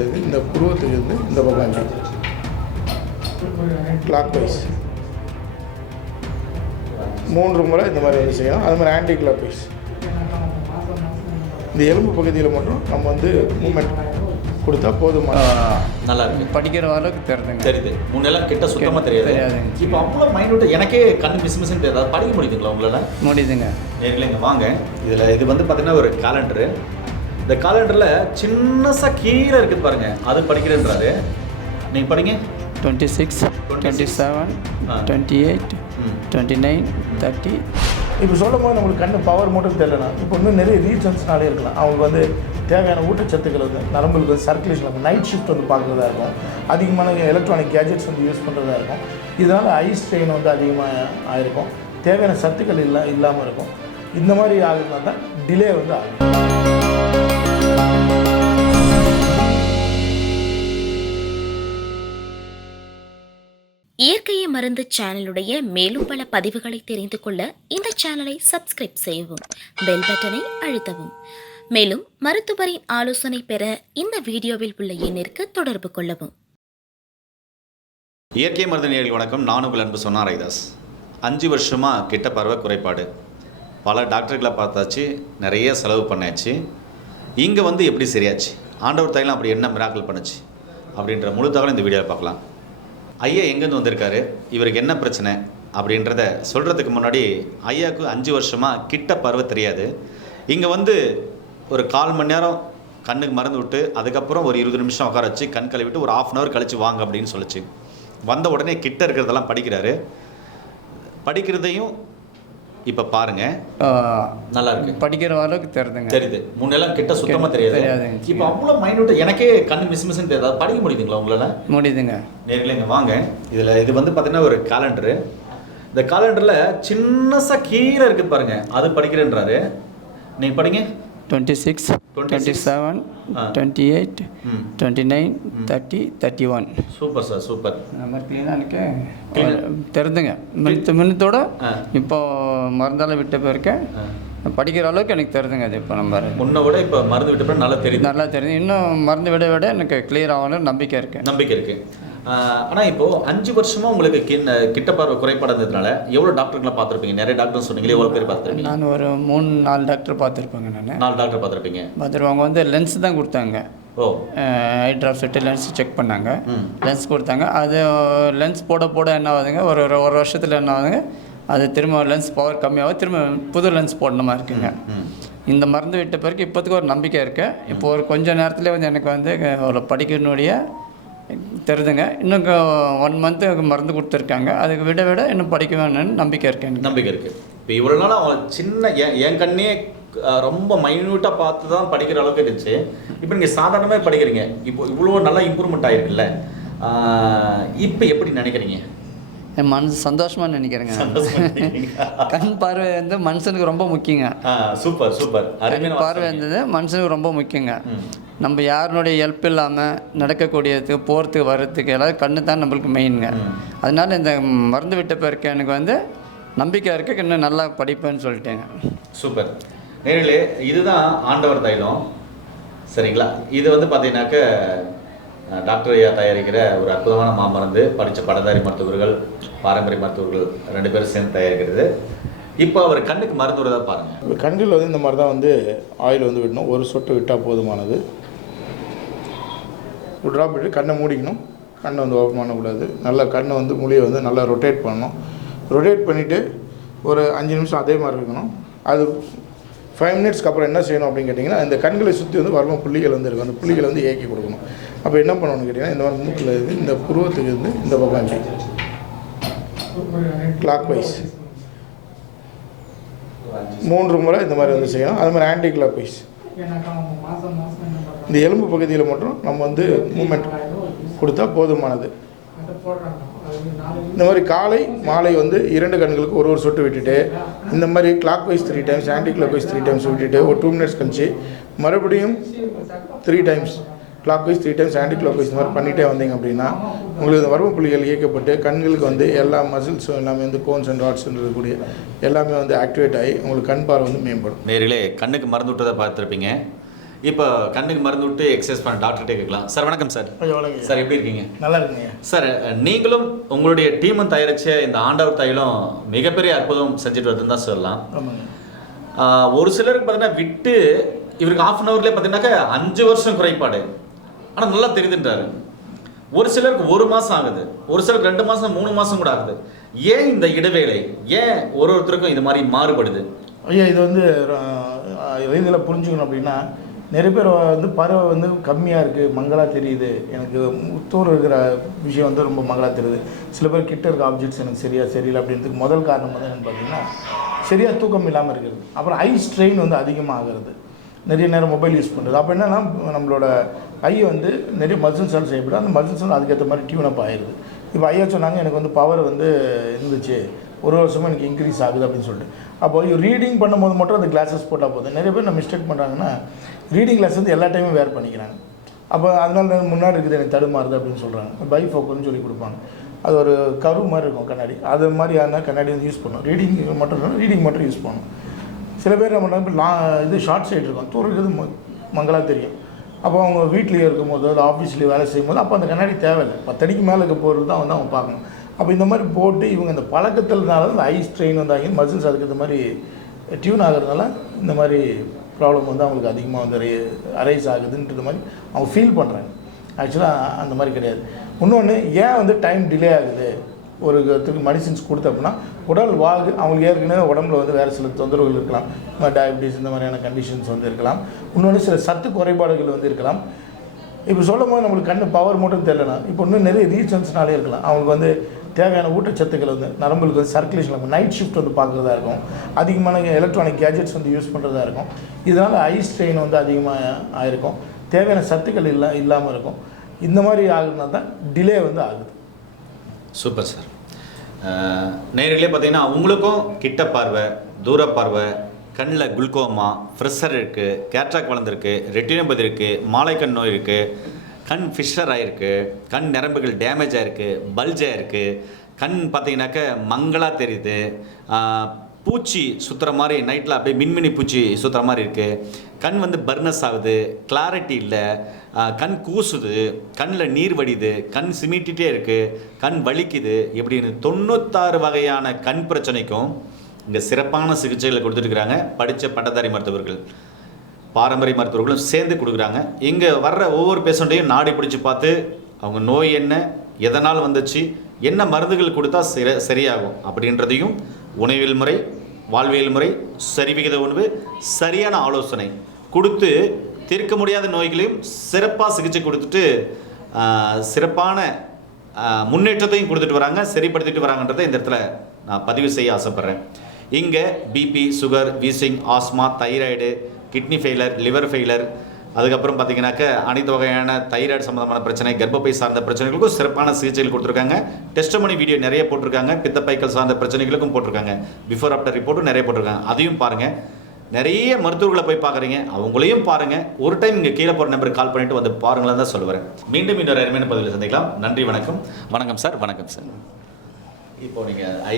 இந்த புருவத்துக்கு இருந்து இந்த பக்கம் கிளாக் வைஸ் மூன்று முறை இந்த மாதிரி வந்து செய்யணும். அது மாதிரி ஆன்டி கிளாக் வைஸ் இந்த எலும்பு பகுதியில் மட்டும் நம்ம வந்து மூமெண்ட் கொடுத்தா போதுமான நல்லா இருக்கு. படிக்கிற அளவுக்கு தெரியுதுங்க தெரியுது. முன்னெல்லாம் கிட்ட சுத்தமாக தெரியாது. தெரியாதுங்க. இப்போ அவ்வளோ மைனூட்டு எனக்கே கண்ணு மிஸ் மிஸ்ன்னு தெரியாது படிக்க முடியுதுங்களா உங்களால்? முடியுதுங்க. நேரில் இங்கே வாங்க. இதில் இது வந்து பார்த்தீங்கன்னா ஒரு காலண்டரு இந்த காலண்டரில் சின்னசா கீழே இருக்குது பாருங்க. அது படிக்கிறேன்றாரு. நீங்கள் படிங்க. Twenty six twenty seven. Twenty eight twenty nine thirty இப்போ சொல்லும் போது நம்மளுக்கு கண்ணு பவர் மட்டும் தெரியலனா இப்போ இன்னும் நிறைய ரீசன்ஸ்னாலே இருக்கலாம். அவங்களுக்கு வந்து தேவையான ஊட்டச்சத்துக்கள் வந்து நரம்புகளுக்கு வந்து சர்க்குலேஷன் இருக்கும் நைட் ஷிஃப்ட் வந்து பார்க்குறதா இருக்கும். அதிகமான எலக்ட்ரானிக் கேஜெட்ஸ் வந்து யூஸ் பண்ணுறதா இருக்கும். இதனால் ஐ ஸ்ட்ரெயின் வந்து அதிகமாக ஆயிருக்கும். தேவையான சத்துக்கள் இல்லா இல்லாமல் இருக்கும். இந்த மாதிரி ஆகுதுனா தான் டிலே வந்து ஆகும் இயற்கையை மருந்து சேனலுடைய மேலும் பல பதிவுகளை தெரிந்து கொள்ள இந்த சேனலை சப்ஸ்கிரைப் செய்யவும் பெல் பட்டனை அழுத்தவும். மேலும் மருத்துவரின் ஆலோசனை பெற இந்த வீடியோவில் உள்ள எண்ணிற்கு தொடர்பு கொள்ளவும். இயற்கை மருந்து நேரில் வணக்கம். நானும் உங்கள் அன்பு சொன்னார் ரைதாஸ் அஞ்சு வருஷமாக கிட்ட பருவ குறைபாடு. பல டாக்டர்களை பார்த்தாச்சு நிறைய செலவு பண்ணாச்சு. இங்கே வந்து எப்படி சரியாச்சு? ஆண்டவர் தைலம் அப்படி என்ன மிராக்கல் பண்ணுச்சு? அப்படின்ற முழு தகவல் இந்த வீடியோவில் பார்க்கலாம். ஐயா எங்கேருந்து வந்திருக்காரு? இவருக்கு என்ன பிரச்சனை? அப்படின்றத சொல்கிறதுக்கு முன்னாடி ஐயாவுக்கு அஞ்சு வருஷமாக கிட்ட பருவ தெரியாது. இங்கே வந்து ஒரு கால் மணி நேரம் கண்ணுக்கு மறந்து விட்டு அதுக்கப்புறம் ஒரு இருபது நிமிஷம் உட்கார வச்சு கண் கழுவிட்டு ஒரு ஆஃப் அன் ஹவர் கழிச்சு வாங்க அப்படின்னு சொல்லிச்சு. வந்த உடனே கிட்ட இருக்கிறதெல்லாம் படிக்கிறாரு. படிக்கிறதையும் இப்போ பாருங்க. நல்லா இருக்கு. படிக்கிற அளவுக்கு தெரியுதுங்க. தெரியுது. முன்னெல்லாம் கிட்ட சுத்தமாக தெரியாது. இப்போ அவ்வளோ மைனூட்டு எனக்கே கண்ணு மிஸ் மிஸ்ன்னு தெரியாது. படிக்க முடியுதுங்களா உங்களால்? முடியுதுங்க. நேரில் வாங்க. இதில் இது வந்து பார்த்தீங்கன்னா ஒரு காலண்டரு இந்த காலண்டரில் சின்னசா கீழே இருக்குது பாருங்க. அது படிக்கிறேன்றாரு. நீங்கள் படிங்க. Twenty six twenty seven. Twenty eight twenty nine thirty thirty one super sir super க்ளீனாக எனக்கு தெரிதுங்க மினித்து மினித்தோட ஆ. இப்போ மருந்தால விட்ட பிறகு படிக்கிற அளவுக்கு எனக்கு தெரிதுங்க அது இப்போ நம்ம முன்ன விட இப்போ மருந்து விட்ட பிறகு நல்லா தெரியுது. நல்லா தெரியுது. இன்னும் மருந்து விட விட எனக்கு கிளியர் ஆகணும்னு நம்பிக்கை இருக்கு. நம்பிக்கை இருக்கு. ஆனால் இப்போ அஞ்சு வருஷமா உங்களுக்கு கிண்ண கிட்ட பார்வை குறைபாடு இருந்ததுனால எவ்வளோ டாக்டர்களை பார்த்துருப்பீங்க? நிறைய டாக்டர் சொன்னீங்களே எவ்வளோ பேர் பார்த்துருப்பீங்க? நான் ஒரு மூணு நாலு டாக்டர் பார்த்துருப்பேங்க நான். நாலு டாக்டர் பார்த்துருப்பீங்க. அவங்க வந்து லென்ஸ் தான் கொடுத்தாங்க. ஓ. Eye drop set lens check பண்ணாங்க. லென்ஸ் கொடுத்தாங்க. அது லென்ஸ் போட போட என்ன ஆகுதுங்க? ஒரு ஒரு வருஷத்தில் என்ன ஆகுதுங்க? அது திரும்ப லென்ஸ் பவர் கம்மியாகும். திரும்ப புது லென்ஸ் போடணுமா இருக்குங்க. இந்த மருந்து விட்ட பிறகு இப்போதைக்கு ஒரு நம்பிக்கை இருக்குது இப்போ ஒரு கொஞ்ச நேரத்தில் வந்து எனக்கு வந்து ஒரு படிக்கணுடைய தெரிதுங்க. இன்னும் ஒன் மந்த்து மருந்து கொடுத்துருக்காங்க. அதுக்கு விட விட இன்னும் படிக்க வேணும்னு நம்பிக்கை இருக்கு எனக்கு. நம்பிக்கை இருக்கு. இப்போ இவ்வளோ நாள் அவன் சின்ன என் என் கண்ணே ரொம்ப மைன்யூட்டாக பார்த்து தான் படிக்கிற அளவுக்கு இருந்துச்சு. இப்போ நீங்கள் சாதாரணமாக படிக்கிறீங்க. இப்போ இவ்வளோ நல்லா இம்ப்ரூவ்மெண்ட் ஆயிருக்குல்ல. ஆஹ், இப்போ எப்படி நினைக்கிறீங்க? என் மனசு சந்தோஷமாக நினைக்கிறேங்க? கண் பார்வை வந்து மனுஷனுக்கு ரொம்ப முக்கியங்க. Super super. கண் பார்வை. இருந்தது மனுஷனுக்கு ரொம்ப முக்கியங்க. நம்ம யாருனுடைய ஹெல்ப் இல்லாமல் நடக்கக்கூடியதுக்கு போகிறதுக்கு வர்றதுக்கு எல்லாம் கண்ணு தான் நம்மளுக்கு மெயினுங்க. அதனால இந்த மருந்து விட்ட பிறகு எனக்கு வந்து நம்பிக்கை இருக்கு இன்னும் நல்லா படிப்பேன்னு சொல்லிட்டேங்க. சூப்பர். நேரிலே இதுதான் ஆண்டவர் தைலம். சரிங்களா? இது வந்து பார்த்தீங்கன்னாக்க டாக்டர் ஐயா தயாரிக்கிற ஒரு அற்புதமான மாமருந்து படித்த படதாரி மருத்துவர்கள் பாரம்பரிய மருத்துவர்கள் ரெண்டு பேரும் சேர்ந்து தயாரிக்கிறது. இப்போ அவர் கண்ணுக்கு மருந்து விடுறதா பாருங்க. இப்போ கண்களில் வந்து இந்த மாதிரி தான் வந்து ஆயில் வந்து விடணும். ஒரு சொட்டு விட்டால் போதுமானது. ஒரு ட்ராப் விட்டு கண்ணை மூடிக்கணும். கண்ணை வந்து ஓப்பன் பண்ணக்கூடாது. நல்லா கண்ணை வந்து மொழியை வந்து நல்லா ரொட்டேட் பண்ணணும். ரொட்டேட் பண்ணிவிட்டு ஒரு அஞ்சு நிமிஷம் அதே மாதிரி இருக்கணும். அது ஃபைவ் மினிட்ஸ்க்கு அப்புறம் என்ன செய்யணும் அப்படின்னு கேட்டிங்கன்னா இந்த கண்களை சுற்றி வந்து வர்ம புள்ளிகள் வந்து இருக்கும். அந்த புள்ளிகளை வந்து ஏக்கி கொடுக்கணும். அப்போ என்ன பண்ணணும்னு கேட்டிங்கன்னா இந்த மாதிரி மூக்கில் இருந்து இந்த புருவத்துக்கு இருந்து இந்த பக்கம் கிளாக் வைஸ் மூன்று முறை இந்த மாதிரி வந்து செய்யணும். அது மாதிரி ஆன்டி கிளாக் வைஸ் இந்த எலும்பு பகுதியில் மட்டும் நம்ம வந்து மூமெண்ட் கொடுத்தா போதுமானது. இந்த மாதிரி காலை மாலை வந்து இரண்டு கண்களுக்கு ஒரு ஒரு சொட்டு விட்டுட்டு இந்த மாதிரி clockwise three times anticlockwise three times விட்டுட்டு ஒரு டூ மினிட்ஸ் கழிச்சு மறுபடியும் three times clockwise three times anticlockwise இந்த மாதிரி பண்ணிகிட்டே வந்தீங்க அப்படின்னா உங்களுக்கு இந்த வரம்பு புள்ளிகள் இயக்கப்பட்டு கண்களுக்கு வந்து எல்லா மசில்ஸும் எல்லாமே வந்து கோன்ஸ் அண்ட் ராட்ஸ் இருக்கக்கூடிய எல்லாமே வந்து ஆக்டிவேட் ஆகி உங்களுக்கு கண் பார்வை வந்து மேம்படும். நேரிலே கண்ணுக்கு மருந்து விட்டதை பார்த்துருப்பீங்க. இப்போ கண்ணுக்கு மருந்து விட்டு எக்ஸசைஸ் பண்ண டாக்டர்கிட்டே கேட்கலாம். சார் வணக்கம் சார். கொஞ்சம் வணக்கம் சார் எப்படி இருக்கீங்க? நல்லா இருக்குங்க சார் நீங்களும் உங்களுடைய டீமும் தயாரிச்ச இந்த ஆண்டவர் தைலம் மிகப்பெரிய அற்புதம் செஞ்சுட்டு வருதுன்னு தான் சொல்லலாம். ஒரு சிலருக்கு பார்த்தீங்கன்னா விட்டு இவருக்கு ஆஃப் அன் ஹவர்லேயே பார்த்தீங்கன்னாக்கா அஞ்சு வருஷம் குறைபாடு. ஆனால் நல்லா தெரியுதுன்றாரு. ஒரு சிலருக்கு ஒரு மாதம் ஆகுது. ஒரு சிலருக்கு ரெண்டு மாதம் மூணு மாதம் கூட ஆகுது. ஏன் இந்த இடைவேளை? ஏன் ஒரு ஒருத்தருக்கும் இது மாதிரி மாறுபடுது? ஐயா இது வந்து இதில் புரிஞ்சுக்கணும் அப்படின்னா நிறைய பேர் வந்து பறவை வந்து கம்மியாக இருக்குது மங்களாக தெரியுது. எனக்கு தூரம் இருக்கிற விஷயம் வந்து ரொம்ப மங்களாக தெரியுது. சில பேர் கிட்ட இருக்க ஆப்ஜெக்ட்ஸ் எனக்கு சரியாக சரியில்லை அப்படின்றதுக்கு முதல் காரணம் வந்து என்னென்னு பார்த்தீங்கன்னா சரியாக தூக்கம் இல்லாமல் இருக்கிறது. அப்புறம் ஐ ஸ்ட்ரெயின் வந்து அதிகமாக ஆகிறது. நிறைய நேரம் மொபைல் யூஸ் பண்ணுறது அப்போ என்னன்னா நம்மளோட ஐ வந்து நிறைய மசில் செல் செய்யப்படும். அந்த மசில் செல் அதுக்கேற்ற மாதிரி டியூன் அப் ஆயிடுது. இப்போ ஐயா சொன்னாங்க எனக்கு வந்து பவர் வந்து இருந்துச்சு. ஒரு வருஷமாக எனக்கு இன்க்ரீஸ் ஆகுது அப்படின்னு சொல்லிட்டு. அப்போ ரீடிங் பண்ணும்போது மட்டும் அந்த கிளாஸஸ் போட்டால் போதும். நிறைய பேர் நம்ம மிஸ்டேக் பண்ணுறாங்கன்னா ரீடிங் கிளாஸ் வந்து எல்லா டைமும் வேர் பண்ணிக்கிறாங்க. அப்போ அதனால முன்னாடி இருக்குது எனக்கு தடுமாறுது அப்படின்னு சொல்கிறாங்க பை ஃபோக்கல்னு சொல்லி கொடுப்பாங்க. அது ஒரு கரு மாதிரி இருக்கும் கண்ணாடி. அது மாதிரி ஆனால் கண்ணாடி வந்து யூஸ் பண்ணணும் ரீடிங் மட்டும் ரீடிங் மட்டும் யூஸ் பண்ணணும் சில பேர் என்ன பண்ணுறாங்க இப்போ லா இது ஷார்ட் சைட் இருக்கும். தூரம் இருக்கிறது தெரியும். அப்போ அவங்க வீட்லேயே இருக்கும்போது இல்லை ஆஃபீஸ்லேயே வேலை செய்யும்போது அப்போ அந்த கண்ணாடி தேவையில்லை. பத்தடிக்கு மேலே இருக்க போகிறது தான் வந்து அவங்க பார்க்கணும். அப்போ இந்த மாதிரி போட்டு இவங்க இந்த பழக்கத்தினால இந்த ஐஸ் ட்ரெயின் வந்து ஆகி மசில்ஸ் அதுக்கு இந்த மாதிரி டியூன் ஆகிறதுனால இந்த மாதிரி ப்ராப்ளம் வந்து அவங்களுக்கு அதிகமாக வந்து அரைஸ் ஆகுதுன்றது மாதிரி அவங்க ஃபீல் பண்ணுறாங்க ஆக்சுவலாக அந்த மாதிரி கிடையாது. இன்னொன்று ஏன் வந்து டைம் டிலே ஆகுது? ஒரு இதுக்கு மெடிசின்ஸ் கொடுத்த அப்படின்னா உடல் வாழ்வு அவங்களுக்கு ஏற்கனவே உடம்புல வந்து வேறு சில தொந்தரவுகள் இருக்கலாம். டயபிட்டிஸ் இந்த மாதிரியான கண்டிஷன்ஸ் வந்து இருக்கலாம். இன்னொன்று சில சத்து குறைபாடுகள் வந்து இருக்கலாம். இப்போ சொல்லும் போது நம்மளுக்கு கண்ணு பவர் மட்டும் தெரியலனா இப்போ இன்னும் நிறைய ரீசன்ஸ்னாலே இருக்கலாம். அவங்களுக்கு வந்து தேவையான ஊட்டச்சத்துக்கள் வந்து நரம்புகளுக்கு வந்து சர்க்குலேஷன் நைட் ஷிஃப்ட் வந்து பார்க்குறதா இருக்கும். அதிகமான எலக்ட்ரானிக் கேஜெட்ஸ் வந்து யூஸ் பண்ணுறதா இருக்கும். இதனால் ஐ ஸ்ட்ரெயின் வந்து அதிகமாக ஆயிருக்கும். தேவையான சத்துக்கள் இல்லை இல்லாமல் இருக்கும். இந்த மாதிரி ஆகுனா தான் டிலே வந்து ஆகுது. சூப்பர் சார் நேரிலே பார்த்தீங்கன்னா உங்களுக்கும் கிட்ட பார்வை தூர பார்வை கண்ணில் குல்கோமா ஃப்ரெஷர் இருக்குது கேட்ராக் வளர்ந்துருக்கு ரெட்டினோபதி இருக்குது மாலைக்கண் நோய் இருக்குது கண் ஃபிஷர் ஆகிருக்கு கண் நரம்புகள் டேமேஜ் ஆகிருக்கு பல்ஜ் ஆகிருக்கு கண் பார்த்தீங்கன்னாக்க மங்கலாக தெரியுது பூச்சி சுற்றுற மாதிரி நைட்டில் அப்படியே மின்மினி பூச்சி சுற்றுற மாதிரி இருக்குது கண் வந்து பர்னஸ் ஆகுது. கிளாரிட்டி இல்லை. கண் கூசுது. கண்ணில் நீர் வடியுது. கண் சிமிட்டிகிட்டே இருக்குது கண் வலிக்குது. இப்படின்னு தொண்ணூத்தாறு வகையான கண் பிரச்சனைக்கும் இங்கே சிறப்பான சிகிச்சைகளை கொடுத்துருக்குறாங்க படித்த பட்டதாரி மருத்துவர்கள். பாரம்பரிய மருத்துவர்களும் சேர்ந்து கொடுக்குறாங்க. இங்கே வர்ற ஒவ்வொரு பேஷண்ட்டையும் நாடி பிடிச்சி பார்த்து அவங்க நோய் என்ன எதனால் வந்துச்சு என்ன மருந்துகள் கொடுத்தா சரி சரியாகும் அப்படின்றதையும் உணவியல் முறை வாழ்வியல் முறை சரிவிகித உணவு சரியான ஆலோசனை. கொடுத்து தீர்க்க முடியாத நோய்களையும் சிறப்பாக சிகிச்சை கொடுத்துட்டு சிறப்பான முன்னேற்றத்தையும் கொடுத்துட்டு வராங்க சரிப்படுத்திட்டு வராங்கன்றதை இந்த இடத்துல நான் பதிவு செய்ய ஆசைப்பட்றேன். இங்கே BP sugar wheezing asthma thyroid kidney failure liver failure அதுக்கப்புறம் பார்த்தீங்கன்னாக்க அனைத்து வகையான தைராய்டு சம்மந்தமான பிரச்சனை கர்ப்பப்பை சார்ந்த பிரச்சனைகளுக்கும் சிறப்பான சிகிச்சைகள் கொடுத்துருக்காங்க. டெஸ்டமணி வீடியோ நிறைய போட்டிருக்காங்க. பித்தப்பைக்கள் சார்ந்த பிரச்சனைகளுக்கும் போட்டிருக்காங்க. பிஃபோர் ஆஃப்டர் ரிப்போர்ட்டும் நிறைய போட்டிருக்காங்க. அதையும் பாருங்கள் நிறைய மருத்துவர்களை போய் பார்க்குறீங்க. அவங்களையும் பாருங்கள் ஒரு டைம் இங்கே கீழே போகிற நம்பருக்கு கால் பண்ணிட்டு வந்து பாருங்களேன் தான் சொல்லுவேன். மீண்டும் இன்னொரு அருமையான பதிவில் சந்திக்கலாம். நன்றி வணக்கம். வணக்கம் சார் வணக்கம் சார் இப்போ நீங்கள் ஐ